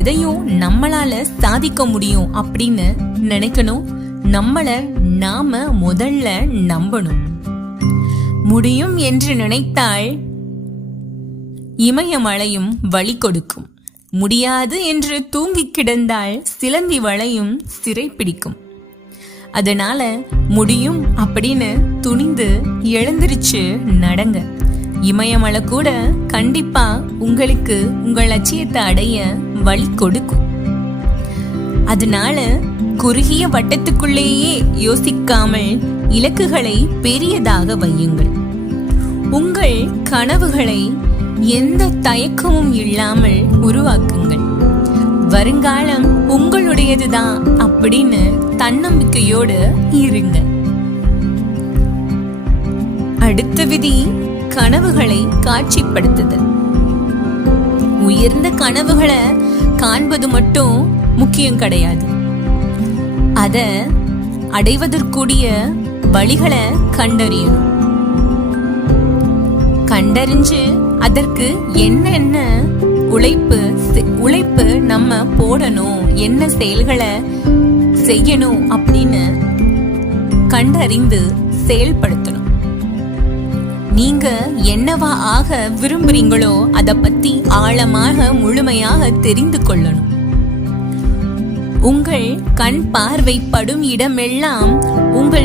இதையும் நம்மளால சாதிக்க முடியும் அப்படின்னு நினைக்கணும். நாம முதல்ல நம்பணும். முடியும் என்று நினைத்தால் இமயமலையும் வழி கொடுக்கும். முடியாது என்று தூங்கி கிடந்தால் சிலந்தி வளையும் சிறை பிடிக்கும். அதனால முடியும் அப்படின்னு துணிந்து எழுந்திருச்சு நடங்க. இமயமலை கூட கண்டிப்பா உங்களுக்கு உங்கள் லட்சியத்தை அடைய வழி கொடுக்கும். அதனால குறுகிய வட்டத்துக்குள்ளேயே யோசிக்காமல் இலக்குகளை பெரியதாக வையுங்கள். உங்கள் கனவுகளை எந்த தயக்கமும் இல்லாமல் உருவாக்குங்கள். வருங்காலம் உங்களுடையதுதான் அப்படின்னு தன்னம்பிக்கையோடு இருங்க. அடுத்த விதி கனவுகளை காட்சிப்படுத்துதல். உயர்ந்த கனவுகளை காண்பது மட்டும் முக்கியம் கிடையாது. அத அடைவதற்குரிய வழிகளை கண்டறியணும். கண்டறிஞ்சு அதற்கு என்னென்ன உழைப்பு நம்ம போடணும், என்ன செயல்களை செய்யணும் அப்படின்னு கண்டறிந்து செயல்படுத்தணும். நீங்க என்னவா ஆக விரும்புறீங்களோ அத பத்தி ஆழமாக முழுமையாக தெரிந்து கொள்ளணும். உங்கள் கண் பார்வை படும் இடமெல்லாம் உங்க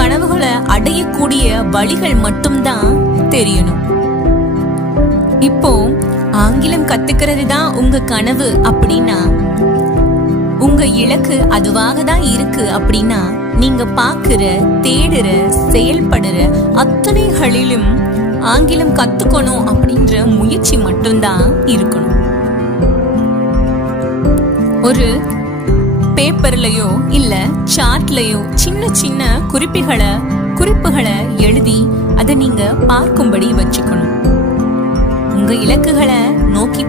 கனவுகளை அடையக்கூடிய வழிகள் மட்டும்தான் தெரியணும். இப்போ ஆங்கிலம் கத்துக்கிறது தான் உங்க கனவு அப்படின்னா, உங்க இலக்கு அதுவாக தான் இருக்கு அப்படின்னா, நீங்க பாக்குற, தேடுற, செயல்படுற அத்தனைகளிலும் ஆங்கிலம் கத்துக்கணும் அப்படின்ற முயற்சி மட்டும்தான் இருக்கணும். ஒரு பேப்பர்லயோ இல்ல சார்ட்லயோ சின்ன சின்ன குறிப்புகளை எழுதி அதை நீங்க பார்க்கும்படி வச்சுக்கணும். உங்க இலக்குகளை நோக்கி